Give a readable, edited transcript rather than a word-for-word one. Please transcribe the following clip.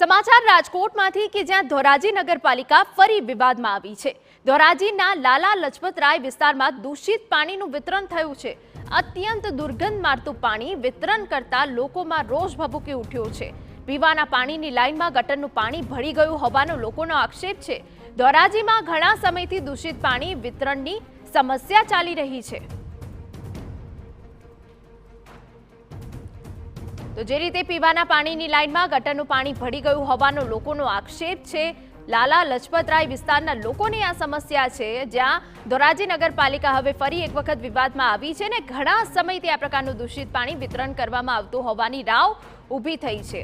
સમાચાર રાજકોટમાંથી કે જ્યાં ધોરાજી નગરપાલિકા ફરી વિવાદમાં આવી છે। ધોરાજીના લાલા લજપતરાય વિસ્તારમાં દૂષિત પાણીનું વિતરણ થયું છે। અત્યંત દુર્ગંધ મારતું પાણી વિતરણ કરતા લોકોમાં રોષ ભભૂકી ઉઠ્યો છે। પીવાના પાણીની લાઈનમાં ગટરનું પાણી ભળી ગયું હોવાનો લોકોનો આક્ષેપ છે। ધોરાજીમાં ઘણા સમયથી દૂષિત પાણી વિતરણની સમસ્યા ચાલી રહી છે। તો જે રીતે પીવાના પાણીની લાઈનમાં ગટરનું પાણી ભળી ગયું હોવાનો લોકોનો આક્ષેપ છે। લાલા લજપતરાય વિસ્તારના લોકોની આ સમસ્યા છે, જ્યાં ધોરાજી નગરપાલિકા હવે ફરી એક વખત વિવાદમાં આવી છે ને ઘણા સમયથી આ પ્રકારનું દૂષિત પાણી વિતરણ કરવામાં આવતું હોવાની રાવ ઊભી થઈ છે।